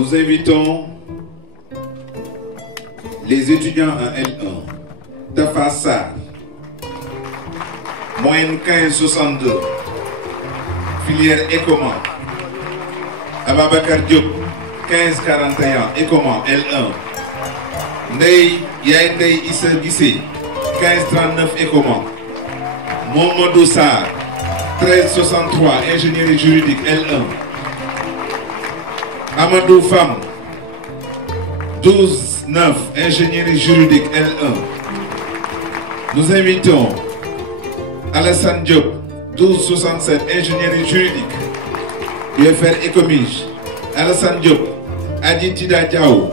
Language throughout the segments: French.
Nous invitons les étudiants en L1. Tafa Sarr, moyenne 15,62. Filière Ecoman. Ababakar Diop, 15,41. Ecoman, L1. Ndeye Yaye Issa Guissé, 15,39. Ecoman. Mohamedou Sarr, 13,63. Ingénierie juridique, L1. Amadou Fam, 12,9. Ingénierie juridique, L1. Nous invitons Alassane Diop, 12,67. Ingénierie juridique, UFR Ecomige. Alassane Diop, Aditida Diao,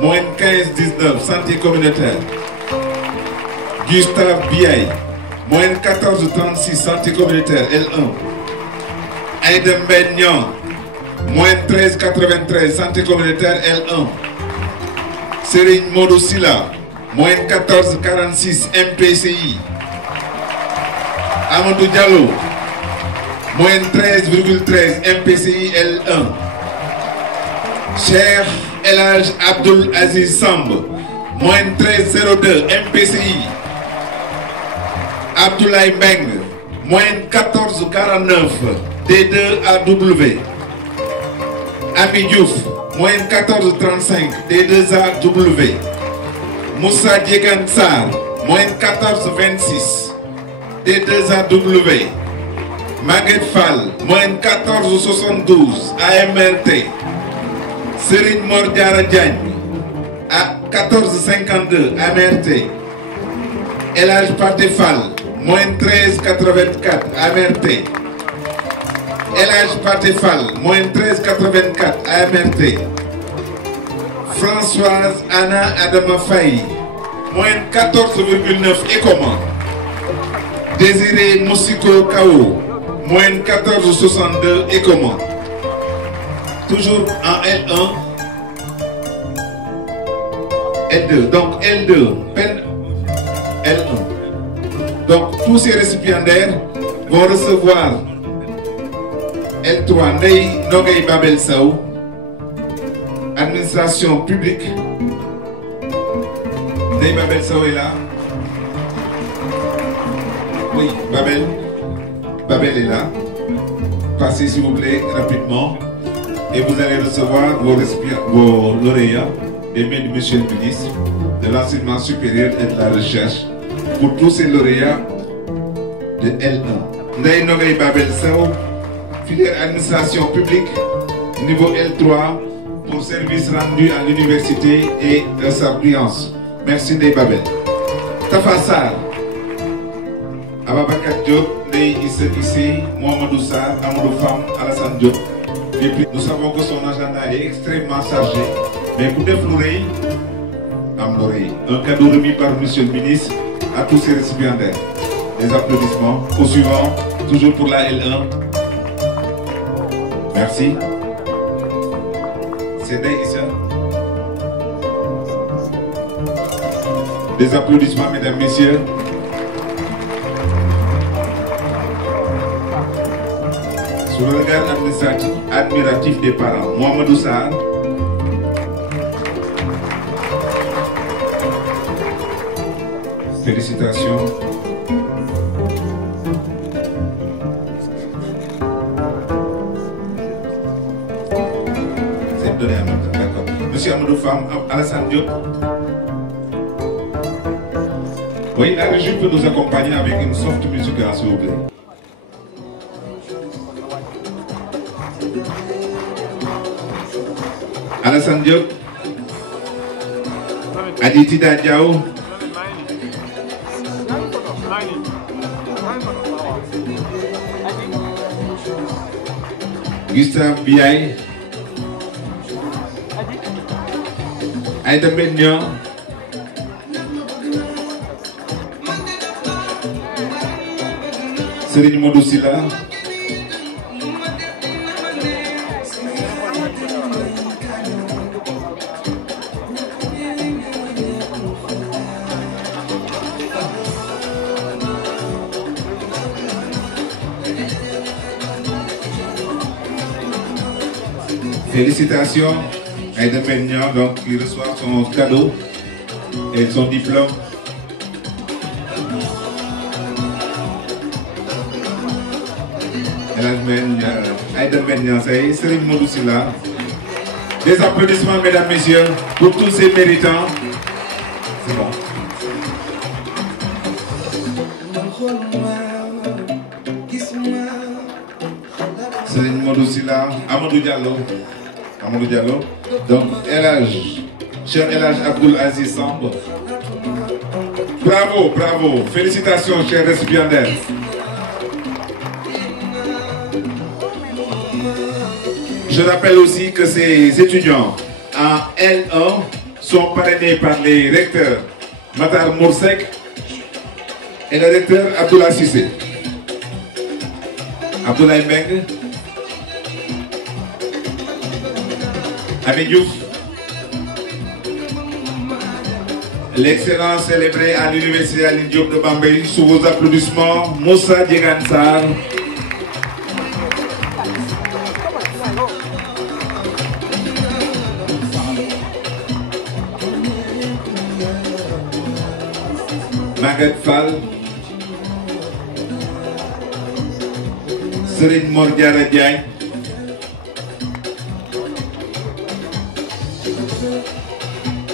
moyenne 15,19. Santé communautaire. Gustave Biaye, moyenne 14,36. Santé communautaire, L1. Aïdem Benyan, moyenne 13,93. Santé communautaire, L1. Serigne Modou Silla, moyenne 14,46. MPCI. Amadou Diallo, moyenne 13,13. MPCI, L1. Cheikh El Hadj Abdoul Aziz Samb, moyenne 13,02. MPCI. Abdoulaye Mbeng, moyenne 14,49. D2AW. Ami Diouf, moyenne 14,35. D2AW. Moussa Diegan Sarr, moyenne 14,26. D2AW. Maguette Fall, moyenne 14,72. AMRT. Serigne Mor Diarra Diagne, à 14,52. AMRT. El Hadj Pathé Fall, moyenne 13,84. AMRT. El Hadj Pathé Fall, moyenne 13,84. AMRT. Françoise Anna Adama Faye, moyenne 14,9. Ecoman. Désiré Moussiko Kao, moyenne 14,62. Ecoman. Toujours en L1. L2. Donc L2. Peine L1. Donc tous ces récipiendaires vont recevoir L3. Ndeye Nogay Babel Sow, administration publique. Ndeye Babel Sow est là. Oui, Babel est là. Passez s'il vous plaît rapidement. Et vous allez recevoir vos lauréats des mains du monsieur le ministre de l'enseignement supérieur et de la recherche pour tous ces lauréats de L1. Ndeye Nogay Babel Sow, filière administration publique, niveau L3 pour service rendu à l'université et de sa brillance. Merci Ndeye Babel. Tafa Sarr, Ababakar Diop, Ndeye Issa Guissé, Mohamedou Sarr, Amadou Fam, Alassane Diop. Nous savons que son agenda est extrêmement chargé, mais pour des l'oreille, un cadeau remis par monsieur le ministre à tous ces récipiendaires. Des applaudissements. Au suivant, toujours pour la L1. Merci. C'est Ndeye Issa. Des applaudissements, mesdames, messieurs. Sous le regard admiratif des parents, Mohamedou Sarr, félicitations. C'est donné à notre, d'accord. Monsieur Amadou Fam, Alassane Diop. Oui, la régie peut nous accompagner avec une soft musicale, s'il vous plaît. Alassane Diop, Aditida Diao, Gustave Biaye, Aïdem Benyan, Serigne Modou Silla, félicitations. Aïda Peignan, donc, qui reçoit son cadeau et son diplôme. Aïda Peignan, c'est Serigne Modou Sylla. Des applaudissements, mesdames, messieurs, pour tous ces méritants. C'est bon. Serigne Modou Sylla, Amadou Diallo. Amadou Diallo. Donc, cher El Hadj Abdoul Aziz Samb. Bravo, bravo. Félicitations, chers récipiendaires. Je rappelle aussi que ces étudiants en L1 sont parrainés par les recteurs Matar Moursek et le recteur Abdoulaye Cissé. Abdoulaye Mbengue, Ami Diouf, l'excellence célébrée à l'université Alioune Diop de Bambey. Sous vos applaudissements, Moussa Diegane Sarr. Maguette Fall, Serigne Mor Diarra Diagne,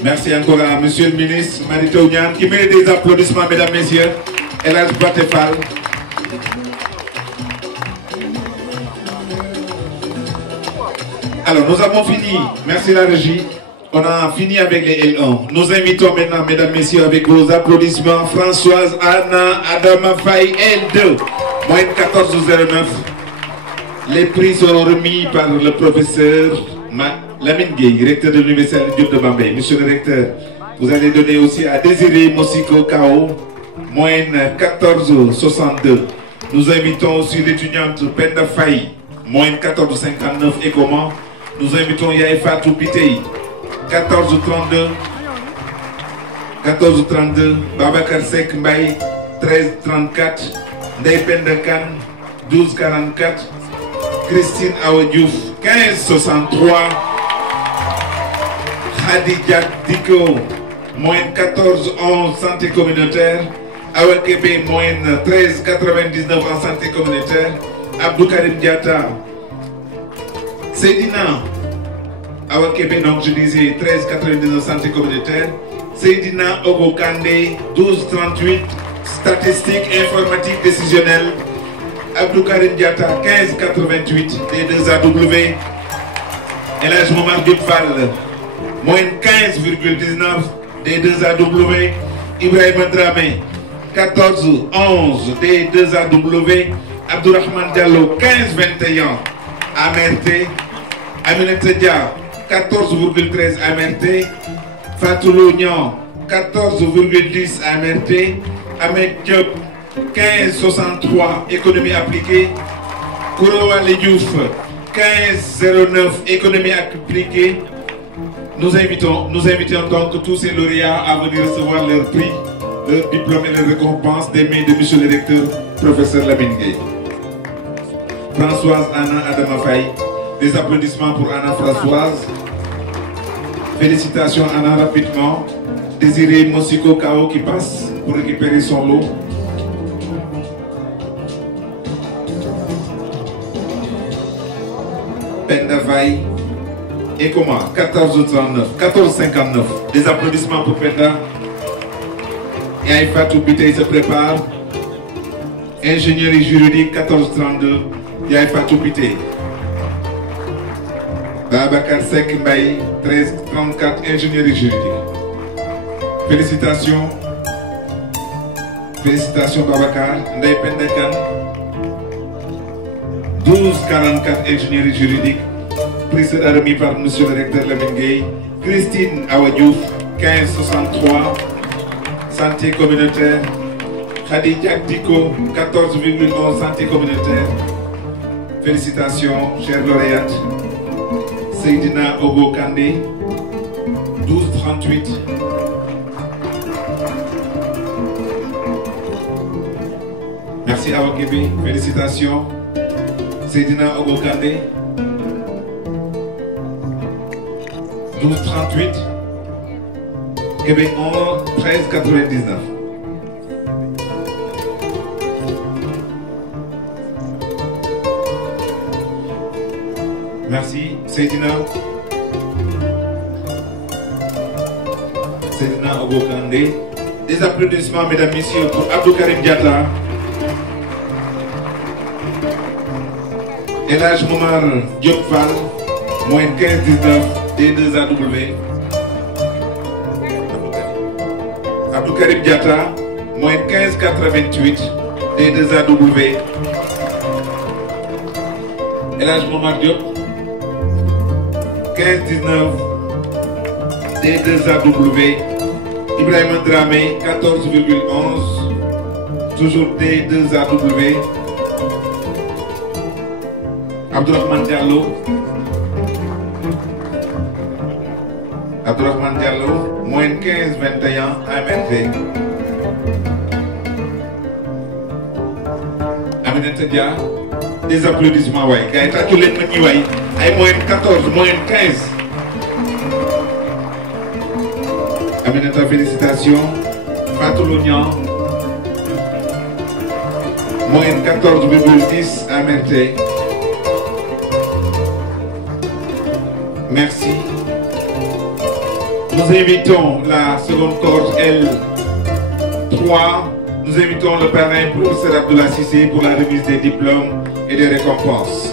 merci encore à Monsieur le ministre Mary Teuw Niane qui mérite des applaudissements, mesdames, messieurs. El Hadj Baté Fall. Alors, nous avons fini. Merci la régie. On a fini avec les L1. Nous invitons maintenant, mesdames, messieurs, avec vos applaudissements, Françoise Anna Adama Faye L2, moyenne 14,09. Les prix seront remis par le professeur Lamine Gueye, recteur de l'université Alioune Diop de Bambey. Monsieur le recteur, vous allez donner aussi à Désiré Mosiko Kao, moyenne 14,62. Nous invitons aussi l'étudiante Penda Faye, moyenne 14,59 et comment. Nous invitons Yaye Fatou Pitei, 14,32. 14,32. Babacar Sek Mbaye, 13,34. Ndeye Penda Kane, 12,44. Christine Awa Diouf, 15,63. Khadija Diko, moyenne 14,11 santé communautaire. Awa Kébé, moyenne 13,99 en santé communautaire. Abdou Karim Diatta, Seydina Awa Kébé, donc je disais 13,99 santé communautaire. Seydina Ogo Kandé, 12,38 statistique informatique décisionnelle. Abdou Karim Diatta, 15,88 D2AW. El Hadj Momar Diop Fall, moyenne 15,19 D2AW. Ibrahima Dramé, 14,11 D2AW. Abdourahmane Diallo, 15,21 AMRT. Aminata Dia, 14,13 AMRT. Fatou Niang, 14,10 AMRT. Ahmed Diop, 15,63 économie appliquée. Kourouali Diouf, 15,09 économie appliquée. Nous invitons donc tous ces lauréats à venir recevoir leur prix, leur diplôme et leur récompense des mains de monsieur le recteur, professeur Lamine Gueye. Françoise Anna Adama Faye, des applaudissements pour Anna Françoise. Félicitations Anna rapidement. Désiré Mosiko Kao qui passe pour récupérer son lot. Penda Faye et comment 14,39, 14,59. Des applaudissements pour Penda. Et Aïfatou Bitey se prépare. Ingénierie juridique 14,32. Yaye Fatou Bitey. Babacar Sek Mbaye 13,34 ingénierie juridique. Félicitations. Félicitations Babacar. Ndeye Penda Kane 12,44 ingénierie juridique. Prix sera remis par monsieur le recteur Lamine Gueye. Christine Awa Diouf 15,63 santé communautaire. Khadija Diko 14,11 santé communautaire. Félicitations, chers lauréates. Seydina Ogo Kandé, 12,38. Merci Awa Kébé, félicitations. Seydina Ogo Kandé, 12,38. Québec 11, 13,99. Merci. Seydina Obokandé. Des applaudissements, mesdames, messieurs, pour Abdou Karim Diatta. Elhadj Momar Diop Fall, moins 15,19 D2AW. Abdou Karim Diatta, moins 15,88 D2AW. Elhadj Momar Diop, 15,19 D2AW. Ibrahima Dramé, 14,11, toujours D2AW. Abdourahmane Diallo, moins 15,21 AMNT. Aminata Dia, des applaudissements, ouais. Gaëta, tu l'es mis, ouais. Moins 14, moins 15. Aminata, félicitations. Fatou Lognan, moins 14,10 AMRT. Merci. Nous invitons la seconde cohorte L3. Nous invitons le parrain professeur Abdoulaye Cissé pour la remise des diplômes et des récompenses.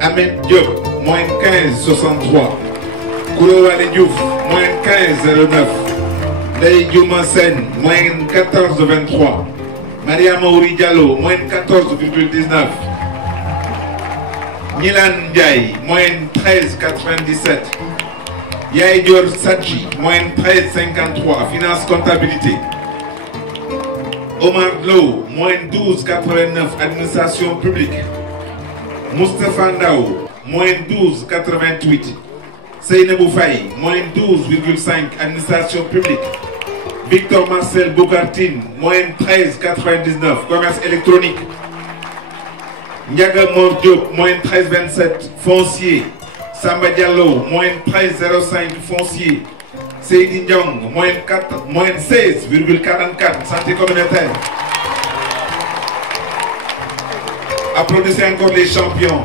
Ahmed Diop, moins 15,63. Koulowale Diouf, moins 15,09. Ndeye Diouma Sen, moins 14,23. Maria Maouri Diallo, moins 14,19. Nilan Ndiaye, moins 13,97. Yaye Dior Sadji, moins 13,53. Finance comptabilité. Omar Lo, moins 12,89. Administration publique. Moustapha Ndao, moins 12,88. Seynabou Faye, moins 12,5. Administration publique. Victor Marcel Boukartine, moins 13,99. Commerce électronique. Ndiaga Mor Diop, moins 13,27. Foncier. Samba Diallo, moins 13,05. Foncier. Seydi Ndiong, moins 16,44. Santé communautaire. Applaudissez encore les champions.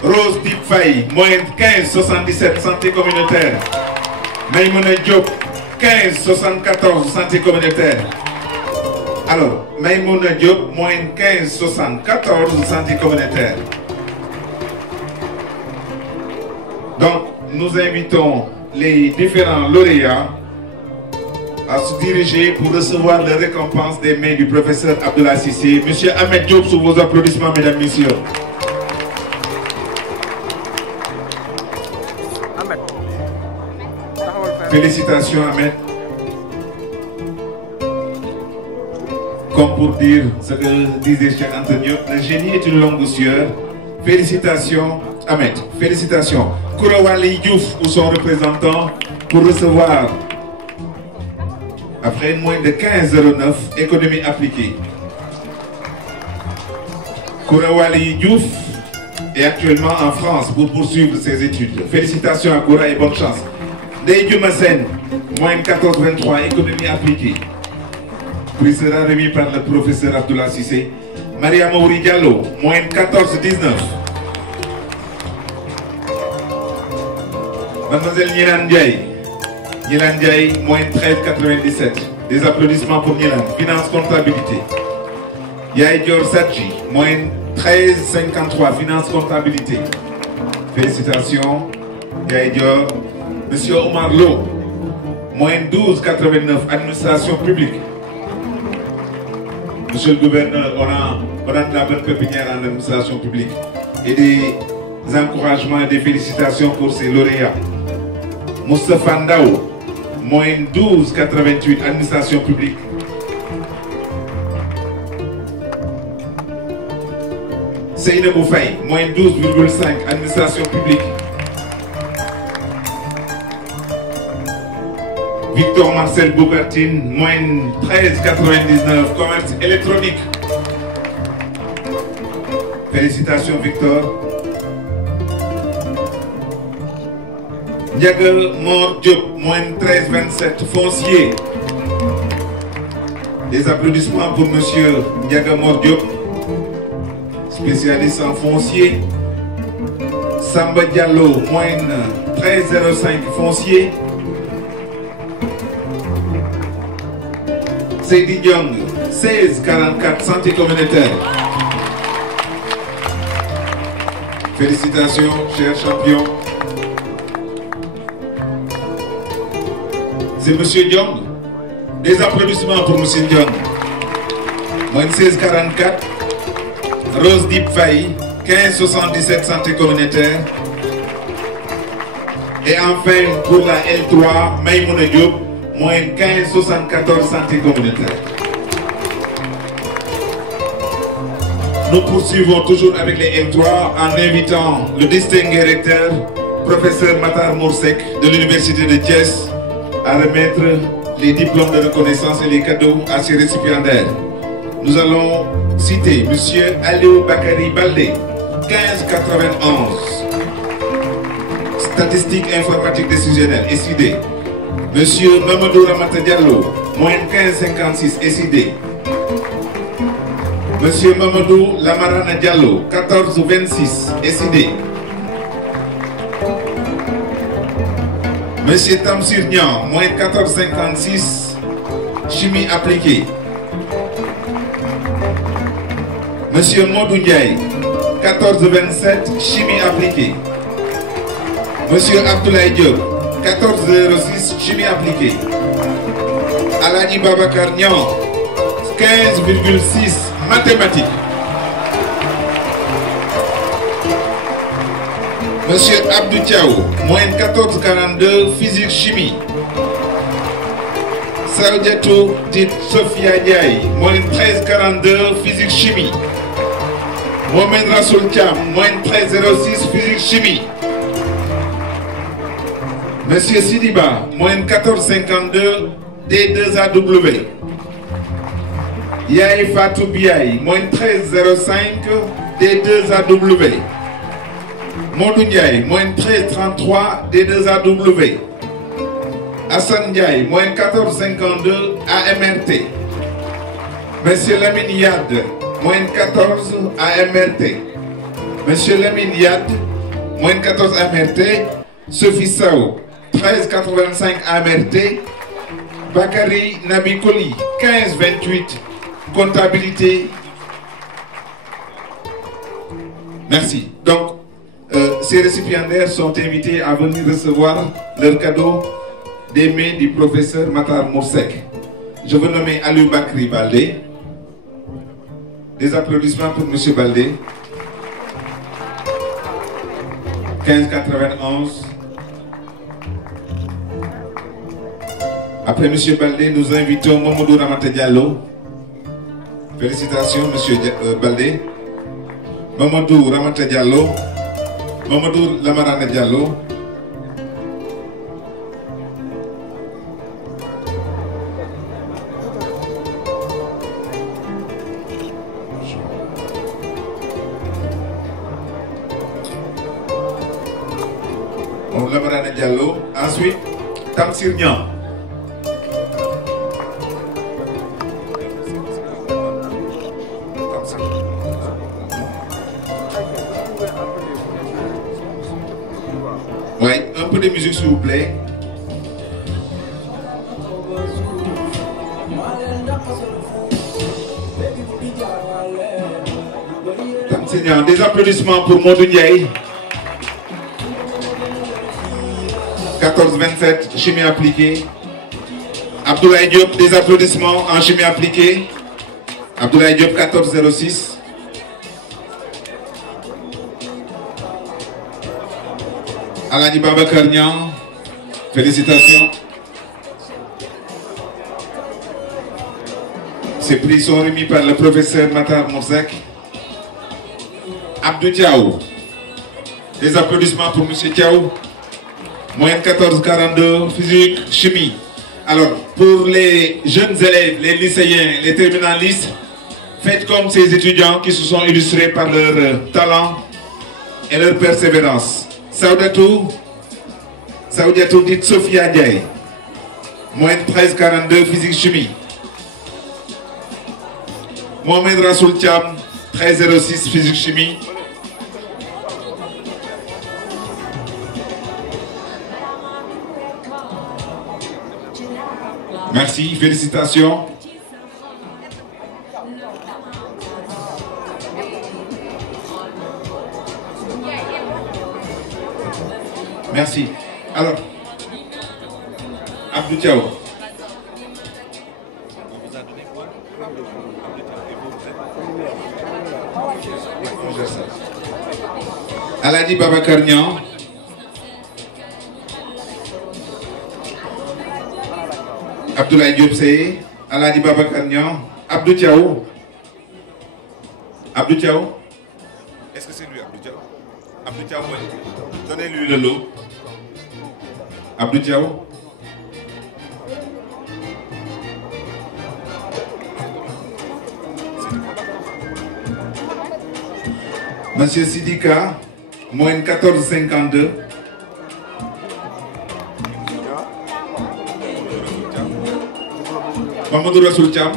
Rose Dip Faye, moins 15,77. Santé communautaire. Maïmouna Diop, 15,74. Santé communautaire. Alors, Maïmouna Diop, moins 15,74. Santé communautaire. Donc, nous invitons les différents lauréats à se diriger pour recevoir les récompenses des mains du professeur Abdoulaye Cissé. Monsieur Ahmed Diop, sous vos applaudissements, mesdames, messieurs. Félicitations, Ahmed. Comme pour dire ce que disait Cheikh Antonio, le génie est une longue sueur. Félicitations, Ahmed. Félicitations. Koulowale Diouf ou son représentant pour recevoir, après moins de 15,09, économie appliquée. Koulowale Diouf est actuellement en France pour poursuivre ses études. Félicitations à Koura et bonne chance. Ndeye Diouma Sen, moins 14,23, économie appliquée. Prix sera remis par le professeur Abdoulaye Cissé. Maria Maouri Diallo, moins 14,19. Mademoiselle Nilan Ndiaye, moins 13,97. Des applaudissements pour Nilan. Finance comptabilité. Yaye Dior Sadji, moins 13,53. Finance comptabilité. Félicitations. Yaye Dior. Monsieur Omar Lo, moins 12,89. Administration publique. Monsieur le gouverneur, on a de la bonne pépinière en administration publique. Et des encouragements et des félicitations pour ces lauréats. Moustapha Ndao, moins 12,88. Administration publique. Seynabou Faye, moins 12,5. Administration publique. Victor Marcel Boukartine, moins 13,99. Commerce électronique. Félicitations, Victor. Ndiaga Mor Diop, moyenne 13,27, foncier. Des applaudissements pour monsieur Ndiaga Mor Diop, spécialiste en foncier. Samba Diallo, moyenne 13,05, foncier. Seydi Diong, 16,44, santé communautaire. Félicitations, cher champion. C'est monsieur Diong. Des applaudissements pour monsieur Diong. Moyenne 16,44. Rose Dip Faye, 15,77, santé communautaire. Et enfin, pour la L3, Maïmouna Diop, moyenne 15,74, santé communautaire. Nous poursuivons toujours avec les L3 en invitant le distingué recteur, professeur Matar Moursek de l'Université de Thiès, à remettre les diplômes de reconnaissance et les cadeaux à ses récipiendaires. Nous allons citer M. Aliou Bakary Baldé, 15,91. Statistique informatique décisionnelle, SID. M. Mamadou Ramata Diallo, moyenne 15,56, SID. Monsieur Mamadou Lamarana Diallo, 14,26, SID. Monsieur Tamsir Nian, moyenne 14,56, chimie appliquée. Monsieur Modou Ndiaye, 14,27, chimie appliquée. Monsieur Abdoulaye Diop, 14,06, chimie appliquée. Alani Babakar Nian, 15,6, mathématiques. Monsieur Abdou Tiao, moyenne 14,42, physique chimie. Saoudiatou dit Sophia Diaye, moyenne 13,42, physique chimie. Mohamed Rassoul Thiam, moyenne 13,06, physique chimie. Monsieur Sidiba, moyenne 14,52, D2AW. Yaye Fatou Biaye, moyenne 13,05, D2AW. Modou Ndiaye, moyenne 13,33, D2AW. Hassan Ndiaye, moyenne 14,52, AMRT. Monsieur Lamine Yad, moyenne 14, AMRT. Monsieur Lamine Yad, moyenne 14, AMRT. Sophie Sao, 13,85, AMRT. Bakary Nabikoli, 15,28, comptabilité. Merci. Donc, ces récipiendaires sont invités à venir recevoir leur cadeau des mains du professeur Matar Moursek. Je veux nommer Aliou Bakary Baldé. Des applaudissements pour M. Baldé. 15,91. Après M. Baldé, nous invitons Mamadou Ramata Diallo. Félicitations, M. Baldé. Mamadou Ramata Diallo. Mamadou Lamarana Diallo. Lamarana Diallo. Ensuite, Tamsir Nian. Oui, un peu de musique s'il vous plaît. Des applaudissements pour Modou Ndiaye. 14,27, chimie appliquée. Abdoulaye Diop, des applaudissements en chimie appliquée. Abdoulaye Diop, 14,06. Alani Babakar Niang, félicitations. Ces prix sont remis par le professeur Matar Moursek. Abdou Tiao, des applaudissements pour M. Tiao. Moyenne 14,42, physique, chimie. Alors, pour les jeunes élèves, les lycéens, les terminalistes, faites comme ces étudiants qui se sont illustrés par leur talent et leur persévérance. Saoudatou Saoudiatou dit Sophia Diaye, moyenne 13,42 physique-chimie. Mohamed Rassoul Thiam, 13,06 physique-chimie. Merci, félicitations. Merci. Alors, Abdou Thiaw. Aladi Babacar Niang. Abdoulaye Diop Seye, Aladi Babacar Niang, Abdou Thiaw. Abdou Thiaw. Est-ce que c'est lui, Abdou Thiaw? Abdou Thiaw, oui. Donnez-lui le lot. Abdou Thiaw. Monsieur Sidika, moyenne 14,52. Mamadou Rassoul Thiam.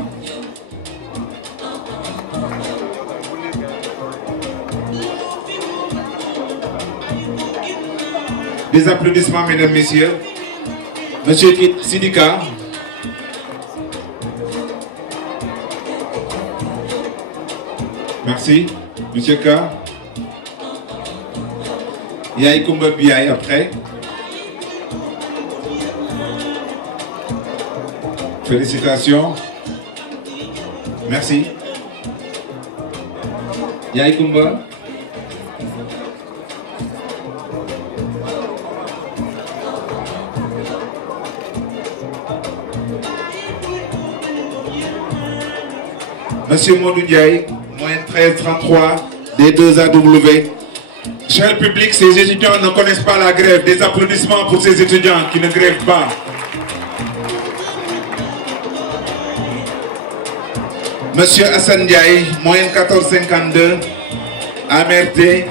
Des applaudissements, mesdames, messieurs. Monsieur Sidika. Merci. Monsieur K. Yaï Koumba Biaï après. Félicitations. Merci. Yaï Koumba. Monsieur Modou Diaye, moyenne 13,33 des 2 AW. Cher public, ces étudiants ne connaissent pas la grève. Des applaudissements pour ces étudiants qui ne grèvent pas. Monsieur Hassan Diaye, moyenne 14,52, AMRT.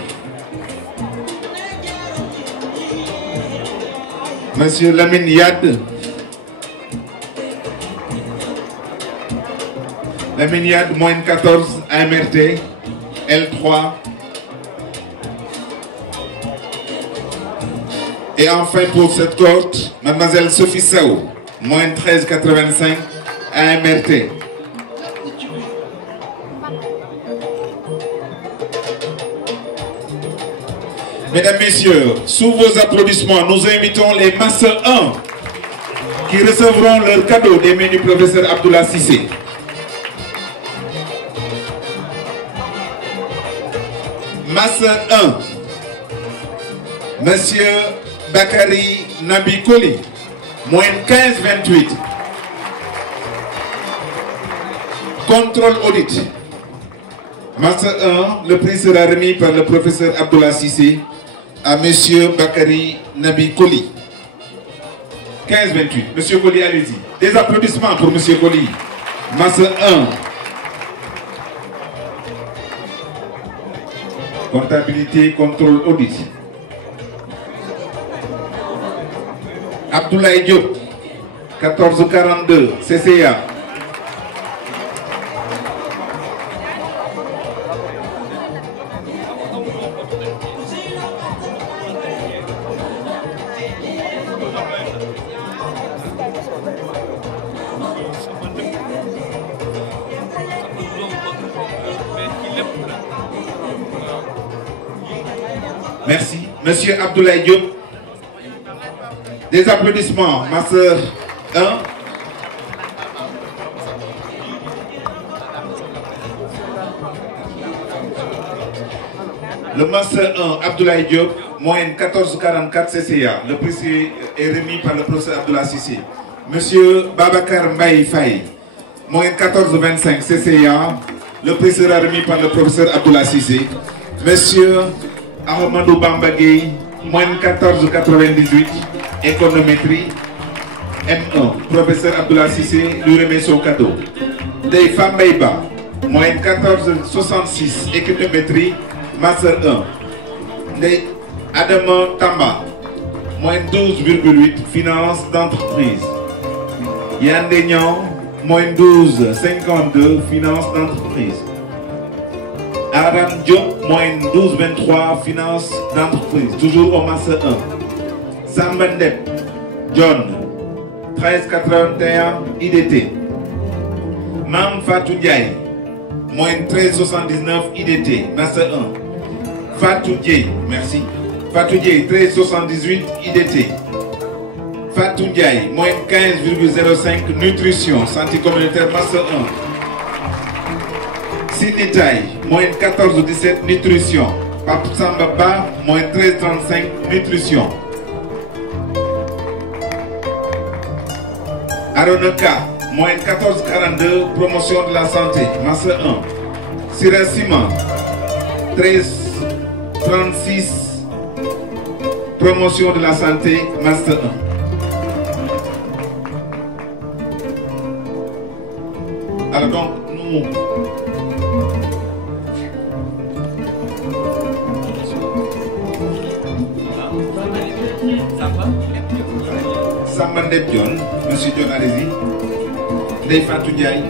Monsieur Lamine Yad. Lamine Yad, moyenne 14, AMRT, L3. Et enfin pour cette cohorte, mademoiselle Sophie Sao, moyenne 13,85, AMRT. Mesdames, Messieurs, sous vos applaudissements, nous invitons les Masse 1 qui recevront leur cadeau des mains du professeur Abdoulaye Cissé. Masse 1, Monsieur Bakary Nabi Koli, moyenne 15,28. Contrôle audit. Masse 1, le prix sera remis par le professeur Abdoulaye Cissé à Monsieur Bakary Nabi Koli. 15,28. Monsieur Koli, allez-y. Des applaudissements pour Monsieur Koli. Masse 1. Comptabilité, contrôle, audit. Abdoulaye Diop, 14,42, CCA. Merci. Monsieur Abdoulaye Diop. Des applaudissements, ma sœur 1. Le master 1, Abdoulaye Diop, moyenne 14,44 CCA. Le prix est remis par le professeur Abdoulaye Cissé. Monsieur Babacar Mbaye Faye, moyenne 14,25 CCA. Le prix sera remis par le professeur Abdoulaye Cissé. Monsieur Ahmadou Bambagui, moyenne 14,98, économétrie, M1. Professeur Abdoulaye Cissé lui remet son cadeau. Dey Fambaïba, moyenne 14,66, économétrie, master 1. Dey Adama Tamba, moins 12,8, finance d'entreprise. Yann Degnan, moins 12,52, finance d'entreprise. Adam Diop, moins 12,23, finance d'entreprise, toujours au master 1. Sambandep, John, 13,81, IDT. Mam Fatou Ndiaye, moins 13,79, IDT, master 1. Fatou Dieye, merci. Fatou Dieye, 13,78, IDT. Fatou Ndiaye, moins 15,05, nutrition, santé communautaire, master 1. Sidney Taye, moins 14,17, nutrition. Pape Sambaba, moins 13,35, nutrition. Aronaka, moins 14,42, promotion de la santé, master 1. Sira Sima, 13,36, promotion de la santé, master 1. Alors donc, nous... Samba Ndep John, monsieur John, allez-y. Ndeye Fatou Ndiaye.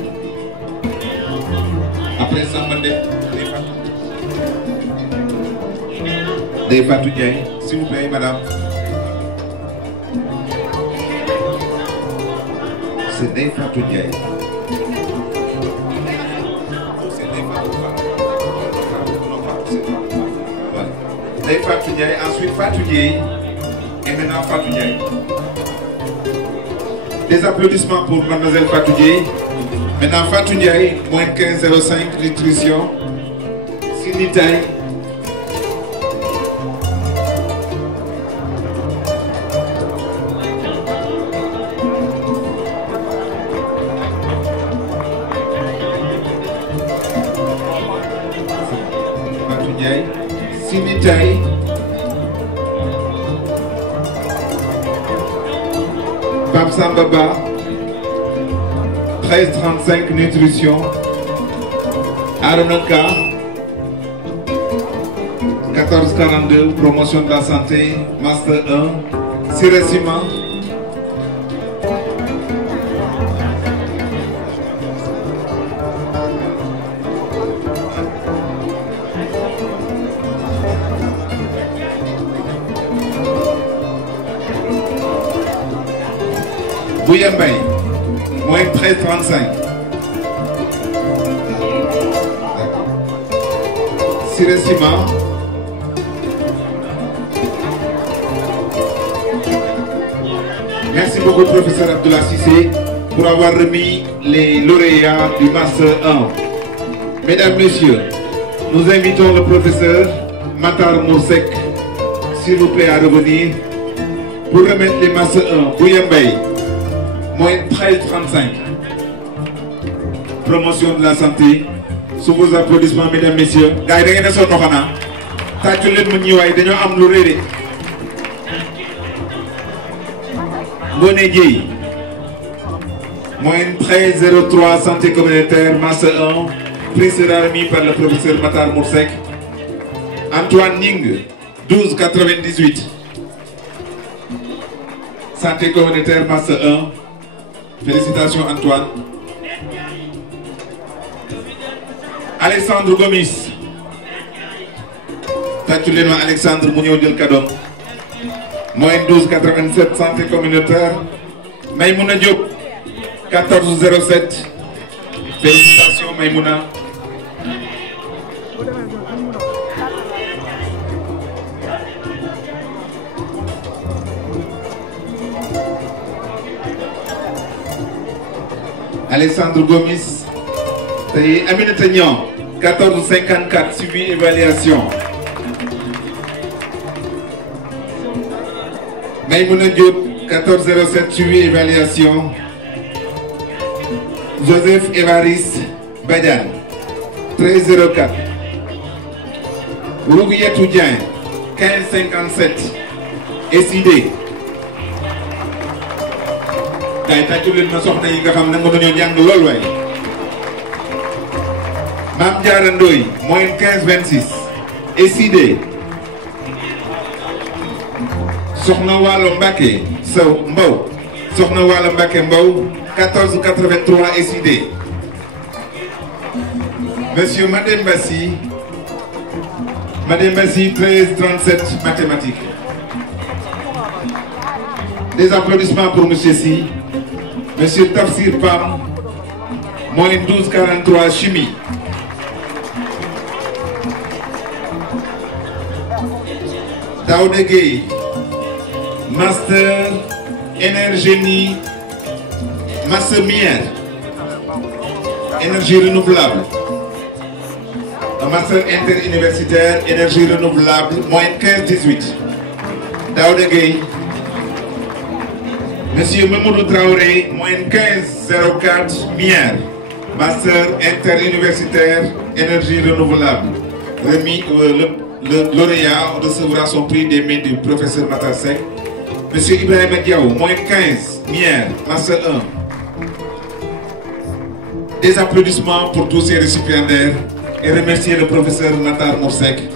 Après Samba Ndep, Ndeye Fatou Ndiaye, s'il vous plaît, madame. C'est Ndeye Fatou Ndiaye. Ndeye Fatou Ndiaye, ensuite Fatou Ndiaye, et maintenant Fatou Ndiaye. Des applaudissements pour mademoiselle Fatou Ndiaye. Maintenant Fatou Ndiaye, moins 15,05, nutrition. Sidney Taye. Fatou Ndiaye. Sidney Taye. Pape Sambaba, 13,35, nutrition. Aronaka, 14,42, promotion de la santé, master 1. Siresima, Bouyambay, moins 13,35. Siresima. Merci beaucoup, professeur Abdoulaye Cissé, pour avoir remis les lauréats du Master 1. Mesdames, Messieurs, nous invitons le professeur Matar Moursek, s'il vous plaît, à revenir pour remettre les Master 1. Bouyambay, moins 13,35. Promotion de la santé. Sous vos applaudissements, mesdames, messieurs. Gars, vous avez sonn xana. Tàccu leen ma ñi waay dañoo am lu réeré. Ngoné Dieye. Moins 13,03, santé communautaire, master 1. Prix sera remis par le professeur Matar Moursek. Antoine Ning, 12,98. Santé communautaire, master 1. Félicitations Antoine. Alexandre Gomis. Tàccu leen ma Alexandre mu ñëw jël cadeau. Moins 12,87, santé communautaire. Maïmouna Diop, 14,07. Félicitations Maïmouna. Alexandre Gomis. Et Aminata Niang, 14,54, suivi évaluation. Maïmouna Diop, 14,07, suivi évaluation. Joseph Evariste Badian, 13,04. Rouguyetou Dieng, 15,57. SID. Kay tàccu leen ma soxna yi nga xam ne nga dañoo jàng lool waay. Mame Diarra Ndoye, moins 15,26. SID. Sokhna Walo Mbake Mbow. Sokhna Walo Mbake Mbow, 1483 SID. Monsieur Madame Bassi, 1337 mathématiques. Des applaudissements pour Monsieur Si. Monsieur Tafsir Pam, moyenne 1243 chimie. Daouda Gueye, master énergie, master mière, énergie renouvelable. Un master interuniversitaire, énergie renouvelable, moyenne 15-18. Daouda Gueye. Monsieur Mamoudou Traoré, moyenne 15-04, mière, master interuniversitaire, énergie renouvelable. Remis, le lauréat recevra son prix des mains du professeur Matassek. Monsieur Ibrahim Diaw, moyenne 15, mière, master 1. Des applaudissements pour tous ces récipiendaires et remercier le professeur Matar Moursek.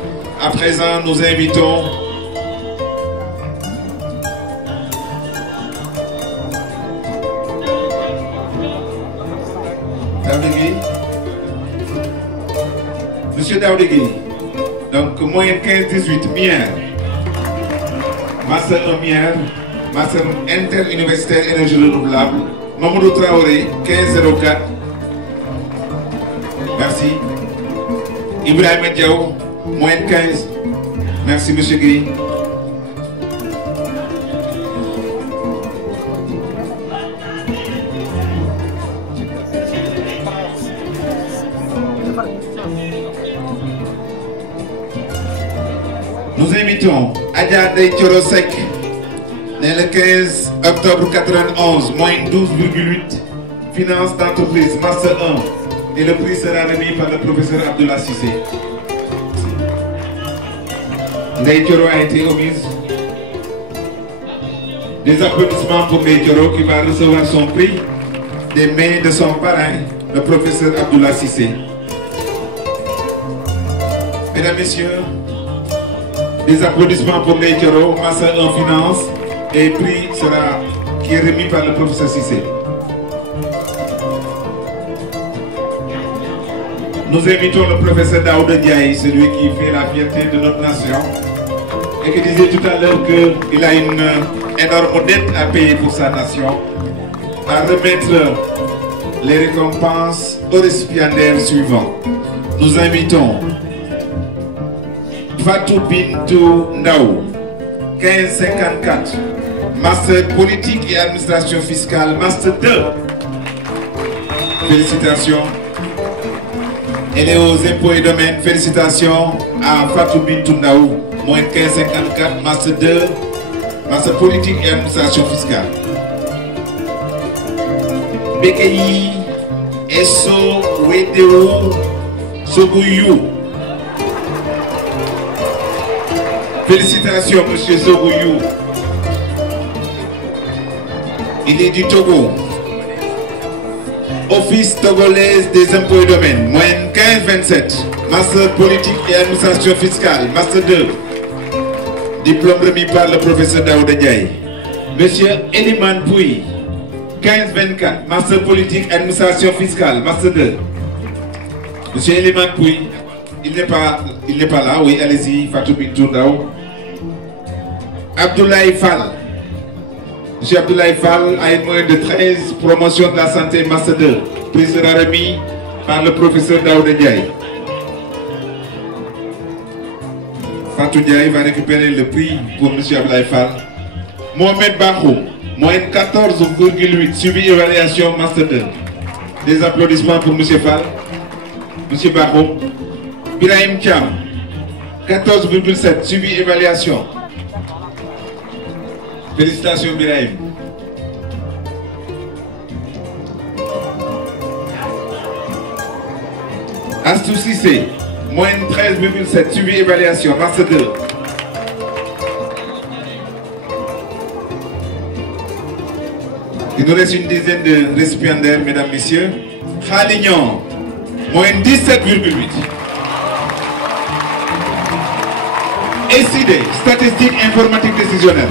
À présent, nous invitons Monsieur Daoudegui, donc moyenne 15-18, mière, master 1 mière, master interuniversitaire énergie renouvelable, Mamoudou Traoré, 15-04, merci. Ibrahim Diaw, moyenne 15, merci Monsieur Guy. Nous invitons Adja Dey Thiorosek, né le 15 octobre 91, moyenne 12,8, finance d'entreprise, master 1, et le prix sera remis par le professeur Abdullah Sissé. Dey Thioro a été omise. Des applaudissements pour Dey Thioro qui va recevoir son prix des mains de son parrain, le professeur Abdullah Sissé. Mesdames, Messieurs, des applaudissements pour Dey Thioro, master 1 finance, et le prix qui est remis par le professeur Sissé. Nous invitons le professeur Daouda Diaye, celui qui fait la fierté de notre nation, et qui disait tout à l'heure qu'il a une énorme dette à payer pour sa nation, à remettre les récompenses aux récipiendaires suivants. Nous invitons Fatou Bintou Ndaou, 1554, master politique et administration fiscale, master 2. Félicitations. Elle est aux impôts et domaines. Félicitations à Fatou Bintou Ndaou, moins 1554, master 2, master politique et administration fiscale. Bekeyi Eso Wedeo Sogouyou. Félicitations, Monsieur Sogouyou. Il est du Togo. Office togolaise des impôts et domaines, moyenne 15-27, master politique et administration fiscale, master 2. Diplôme remis par le professeur Daouda Diaye. Monsieur Eliman Pouy, 15-24, master politique et administration fiscale, master 2. Monsieur Eliman Pouy, il n'est pas là, oui, allez-y, Fatou Bintou Ndaou. Abdoulaye Fall. Monsieur Abdoulaye Fall a une moyenne de 13, promotion de la santé, master 2. Prix sera remis par le professeur Daouda Diaye. Fatou Diaye va récupérer le prix pour Monsieur Abdoulaye Fall. Mohamed Bakou, moyenne 14,8, suivi évaluation, master 2. Des applaudissements pour Monsieur Fall. Monsieur Bakou. Birahim Thiam, 14,7, suivi évaluation. Félicitations Birahim. Astou Sissé, moyenne 13,7, suivi évaluation, master 2. Il nous reste une dizaine de récipiendaires, mesdames, messieurs. Khalignon, moyenne 17,8. SID, statistique informatique décisionnelle.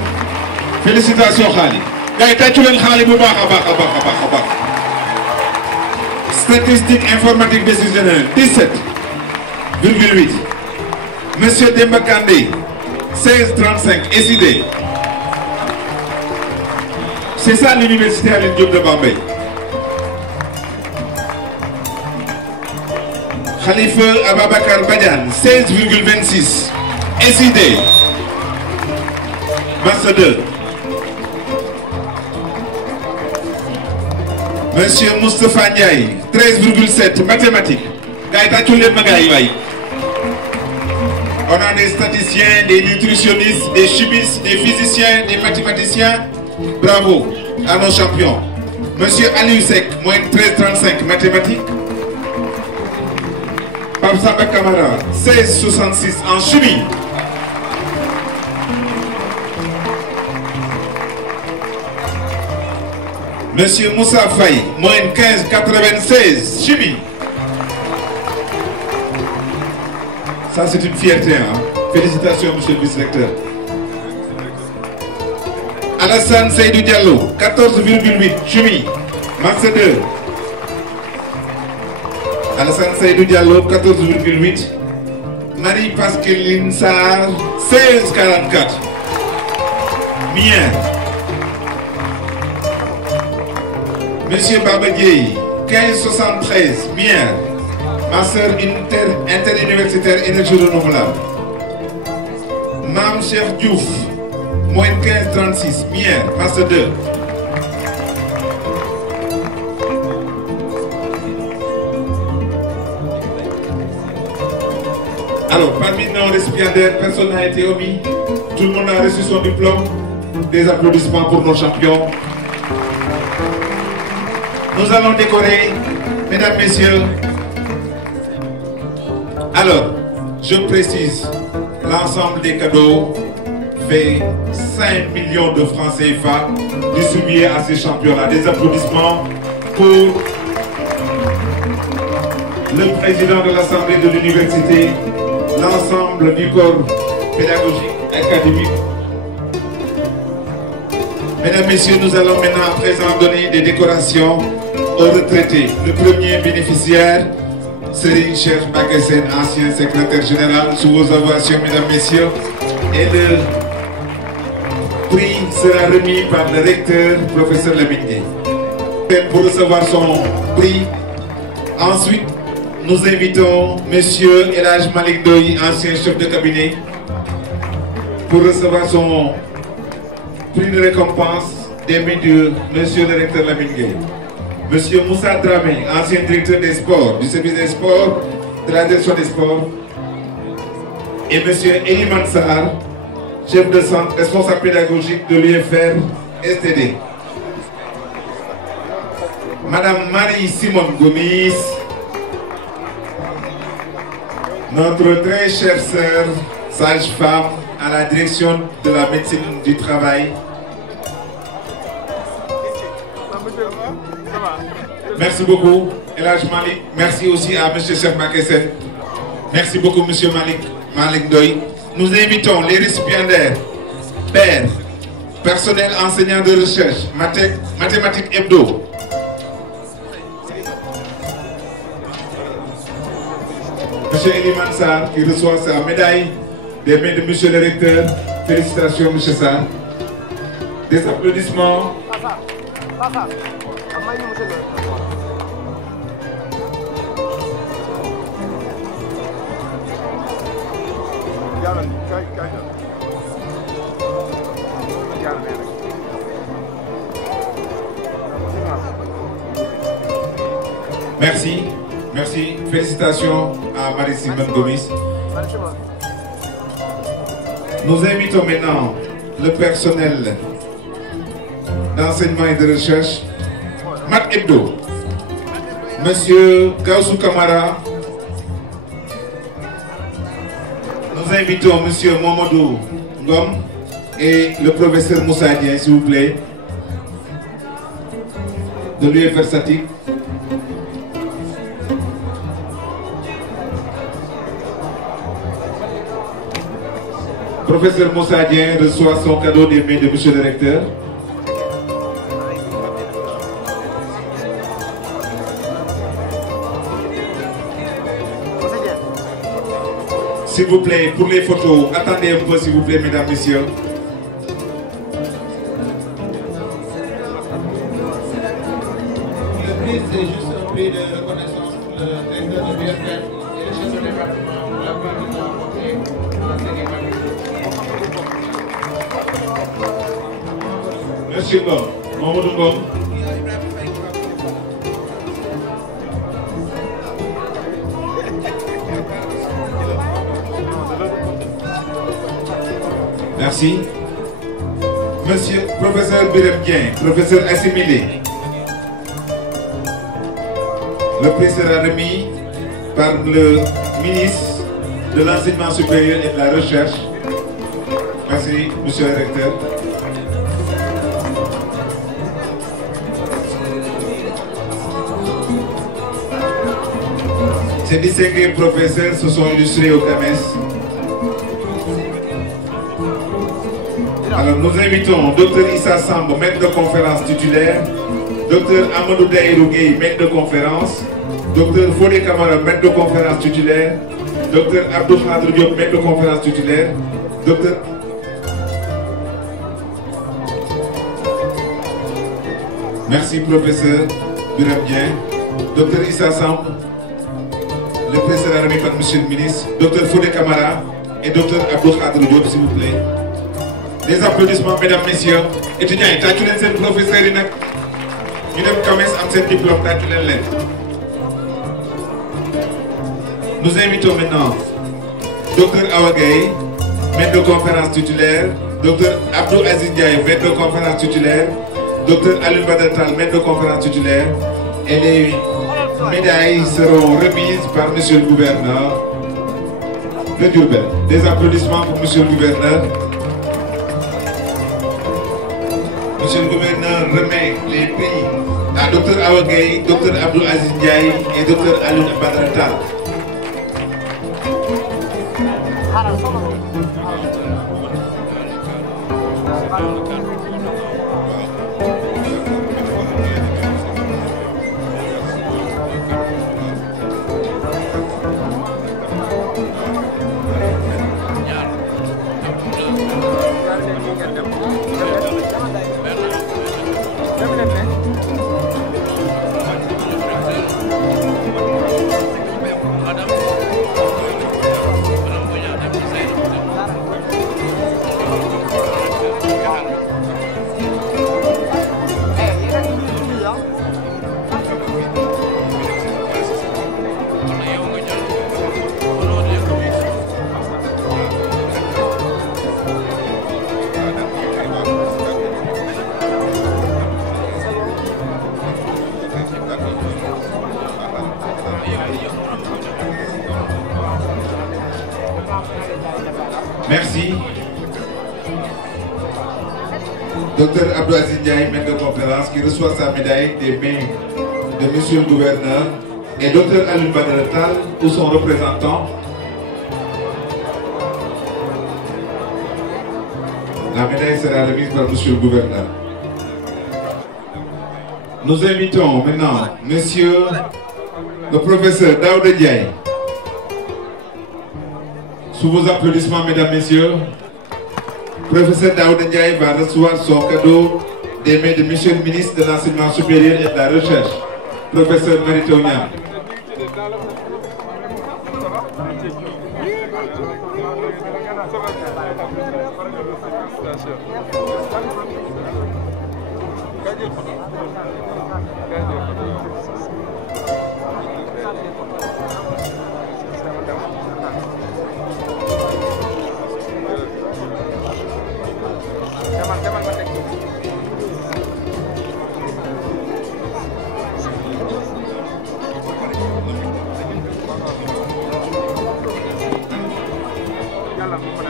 Félicitations Khali. Gars, tàccu leen Khali bu baax a baax. Statistique informatique décisionnelle 17,8. Monsieur Demba Kandé 16,35 SID. C'est ça l'université Alioune Diop de Bambey. Khalifa Ababakar Badiane 16,26 SID. Master 2. Monsieur Moustapha Ndiaye 13,7 mathématiques. On a des statisticiens, des nutritionnistes, des chimistes, des physiciens, des mathématiciens. Bravo à nos champions. Monsieur Aliou Sek, moyenne 13,35 mathématiques. Pape Samba Kamara 16,66 en chimie. Monsieur Moussa Faye, moyenne 15,96 chimie. Ça c'est une fierté, hein? Félicitations monsieur le vice-recteur. Alassane Seydou Diallo 14,8 chimie. Master 2. Alassane Seydou Diallo 14,8. Marie-Pascaline Sarr 16,44 Mien. Monsieur Babadier 15,73 Mien. Master interuniversitaire énergie renouvelable. Mam Cheikh Diouf moyenne 15,36 Mien. Master 2. Alors, parmi nos récipiendaires, personne n'a été omis. Tout le monde a reçu son diplôme. Des applaudissements pour nos champions. Nous allons décorer, mesdames, messieurs. Alors, je précise, l'ensemble des cadeaux fait 5 millions de francs CFA distribués à ces champions-là. Des applaudissements pour le président de l'Assemblée de l'université, l'ensemble du corps pédagogique, académique. Mesdames, Messieurs, nous allons maintenant à présent donner des décorations aux retraités. Le premier bénéficiaire, Serigne Cheikh Mbacké Sène, ancien secrétaire général, sous vos ovations, Mesdames, Messieurs. Et le prix sera remis par le recteur, professeur Lamine Gueye. Pour recevoir son prix, ensuite, nous invitons Monsieur El Hadj Malick Ndoye, ancien chef de cabinet, pour recevoir son prix de récompense des mains de Monsieur le recteur Lamine Gueye. Monsieur Moussa Dramé, ancien directeur des sports, du service des sports, de la direction des sports. Et Monsieur Eliman Sarr, chef de centre, responsable pédagogique de l'UFR STD. Madame Marie-Simone Gomis, notre très chère sœur, sage-femme à la direction de la médecine du travail. Merci beaucoup, El Hadj Malick. Merci aussi à M. Cheikh Mbacké Sène. Merci beaucoup, M. Malick Ndoye. Nous invitons les récipiendaires, pairs, personnel enseignant de recherche, mathématiques hebdo. M. Eliman Sarr qui reçoit sa médaille des mains de M. le recteur. Félicitations, M. Sarr. Des applaudissements. Merci, merci. Félicitations à Marie-Simone Gomis. Nous invitons maintenant le personnel d'enseignement et de recherche, Math Hebdo, Monsieur Gaussou Kamara. Nous invitons Monsieur Momodou Ngom et le professeur Moussa Dieng, s'il vous plaît, de l'UFR Statique. Professeur Moussa Dieng reçoit son cadeau des mains de monsieur le recteur. S'il vous plaît, pour les photos, attendez un peu s'il vous plaît, mesdames, messieurs. Le prix, c'est juste un prix de reconnaissance pour le directeur de BFM et le chef de département pour la part qu'il a apporté dans cette évaluation. Monsieur Ngom, Mamadou Ngom. Merci. Monsieur professeur Birem Dieng, professeur assimilé. Le prix sera remis par le ministre de l'Enseignement supérieur et de la Recherche. Merci, monsieur le recteur. Ces distingués professeurs se sont illustrés au CAMES. Alors nous invitons Dr Issa Samb, maître de conférence titulaire, Dr Amadou Daïrou Gueye, maître de conférence, Dr Fodé Kamara, maître de conférence titulaire, Dr Abdou Khadr Diop, maître de conférence titulaire, Dr. Merci professeur Birame Dieng, Dr Issa Samb, le prix sera remis par monsieur le ministre, Dr Fodé Kamara et Dr Abdou Khadr Diop, s'il vous plaît. Des applaudissements, mesdames, messieurs. Étudiants, tàccu leen seen professeurs yi nag ñu dem CAMES am seen diplôme, tàccu leen leen. Nous invitons maintenant Dr Awa Gueye, maître de conférence titulaire, Dr Abdou Aziz Ndiaye, maître de conférence titulaire, Dr Alioune Badara Tall, maître de conférence titulaire, et les médailles seront remises par monsieur le gouverneur de Diourbel. Des applaudissements pour monsieur le gouverneur. Monsieur le gouverneur remet les prix à Dr Awa Gueye, Dr Abdou Aziz Ndiaye et Dr Alioune Badara Tall. Merci. Dr Abdou Aziz Ndiaye, maître de conférence, qui reçoit sa médaille des mains de monsieur le gouverneur, et Dr Alioune Badara Tall, ou son représentant. La médaille sera remise par monsieur le gouverneur. Nous invitons maintenant monsieur le professeur Daouda Ndiaye. Sous vos applaudissements, mesdames, messieurs, professeur Daouda Ndiaye va recevoir son cadeau des mains de monsieur le ministre de l'Enseignement supérieur et de la Recherche, professeur Mary Teuw Niane.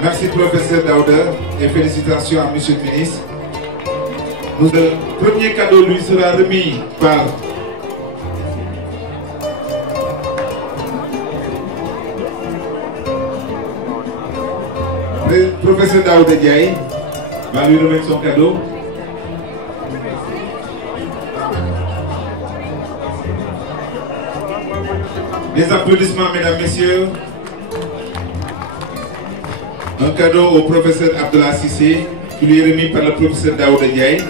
Merci professeur Daouda et félicitations à monsieur le ministre. Le premier cadeau lui sera remis par Professeur Daouda Diaye va lui remettre son cadeau. Des applaudissements, mesdames, messieurs. Un cadeau au professeur Abdoulaye Cissé, qui lui est remis par le professeur Daouda Diaye.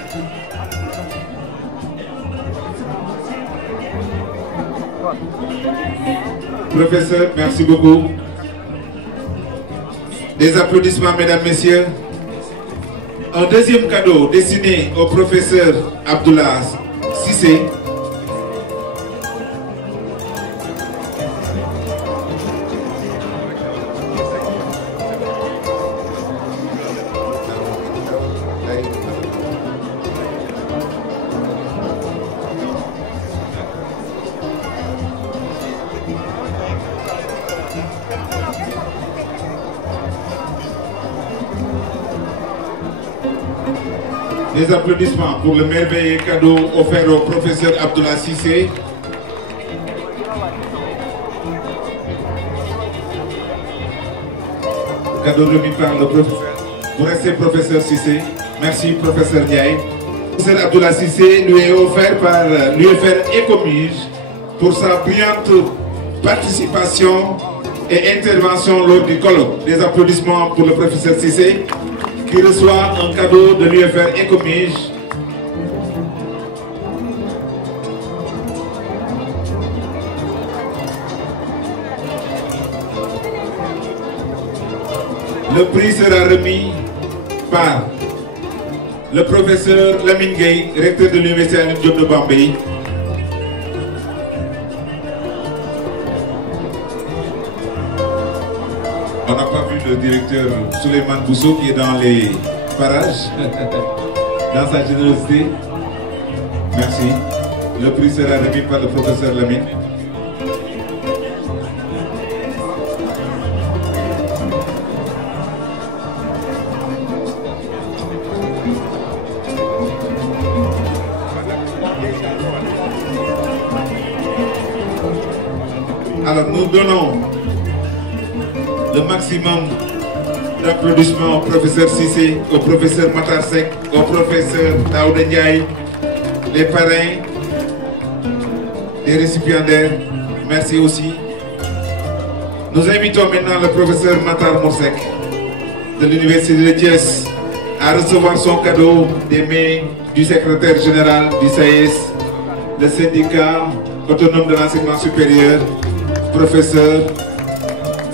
Professeur, merci beaucoup. Des applaudissements, mesdames, messieurs. Un deuxième cadeau destiné au professeur Abdoulaye Cissé. Des applaudissements pour le merveilleux cadeau offert au professeur Abdoulaye Cissé. Cadeau remis par le professeur. Vous restez professeur Cissé. Merci professeur Diaye. Le professeur Abdoulaye Cissé lui est offert par l'UFR Ecomige pour sa brillante participation et intervention lors du colloque. Des applaudissements pour le professeur Cissé, qui reçoit un cadeau de l'UFR Ecomige. Le prix sera remis par le professeur Lamine Gueye, recteur de l'Université Alioune Diop de Bambey. On n'a pas vu le directeur Souleymane Bousso qui est dans les parages, dans sa générosité. Merci. Le prix sera remis par le professeur Lamine. Alors nous donnons le maximum d'applaudissements au professeur Cissé, au professeur Matar Seck, au professeur Daouda Ndiaye, les parrains, les récipiendaires. Merci aussi. Nous invitons maintenant le professeur Matar Morsek de l'Université de Thiès à recevoir son cadeau des mains du secrétaire général du SAES, le syndicat autonome de l'enseignement supérieur, professeur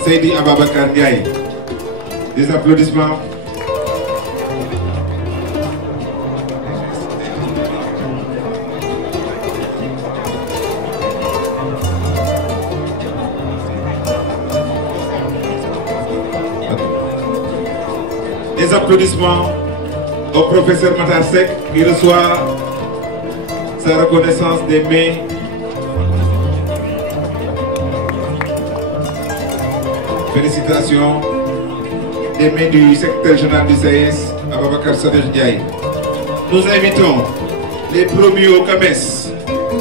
Seydi Ababakar Ndiaye. Des applaudissements. Des applaudissements au professeur Matar Seck qui reçoit sa reconnaissance des mains. Félicitations des mains du secrétaire général du SAES, Ababakar Sadikh Ndiaye. Nous invitons les promus au CAMES,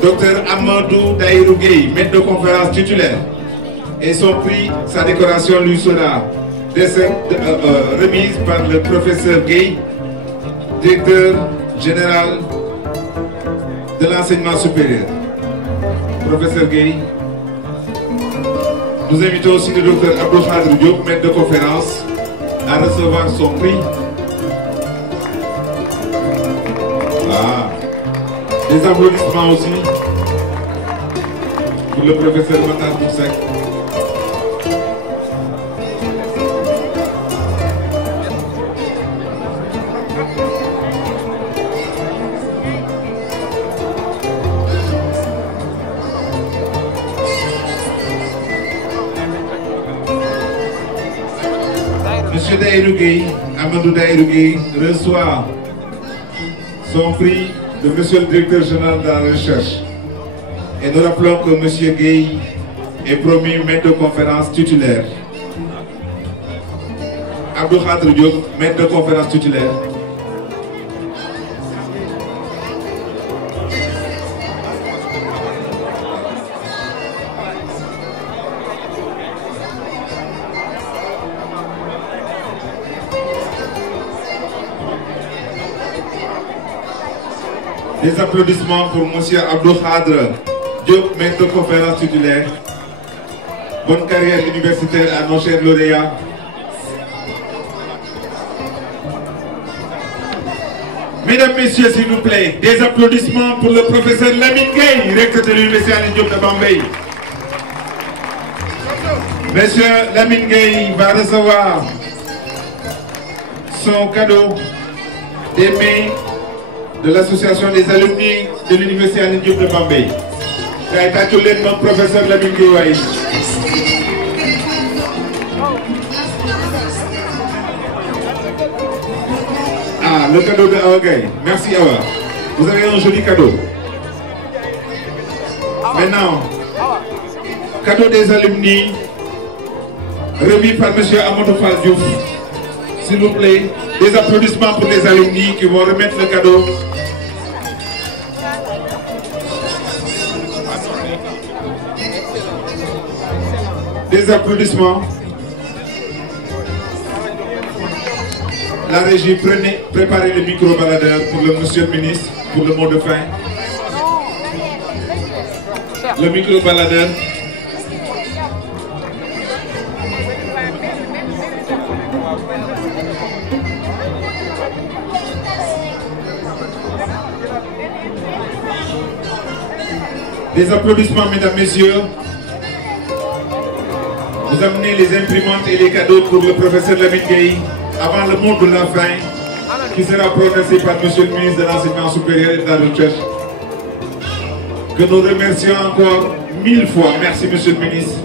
Dr Amadou Daïrou Gueye, maître de conférence titulaire, et son prix, sa décoration lui sera remise par le professeur Gueye, directeur général de l'enseignement supérieur. Professeur Gueye. Nous invitons aussi le docteur Abdou Khadr Diop, maître de conférence, à recevoir son prix. Des applaudissements aussi pour le professeur Matar Morsek. Monsieur Daïrou Gueye, Amadou Daïrou Gueye, reçoit son prix de Monsieur le directeur général de la recherche. Et nous rappelons que Monsieur Gueye est promu maître de conférence titulaire. Abdou Khadr Diop, maître de conférence titulaire. Des applaudissements pour M. Abdou Khadre Diop, maître de conférence titulaire. Bonne carrière universitaire à nos chers lauréats. Mesdames, Messieurs, s'il vous plaît, des applaudissements pour le professeur Lamine Gueye, recteur de l'Université Alioune Diop de Bambey. Monsieur Lamine Gueye va recevoir son cadeau des mains de l'association des alumni de l'Université Alioune Diop de Bambey. Mon professeur Lamine Gueye. Ah, le cadeau de Awa Gaye. Merci Awa. Vous avez un joli cadeau. Maintenant, cadeau des alumni remis par M. Amadou Fall Diouf. S'il vous plaît, des applaudissements pour les alumni qui vont remettre le cadeau. Des applaudissements. La régie, préparez le micro-baladeur pour le monsieur le ministre, pour le mot de fin. Le micro-baladeur. Des applaudissements, mesdames, messieurs. Vous amenez les imprimantes et les cadeaux pour le professeur Lamine Gueye avant le mot de la fin qui sera prononcé par M. le ministre de l'Enseignement supérieur et de la Recherche. Que nous remercions encore 1000 fois. Merci, M. le ministre.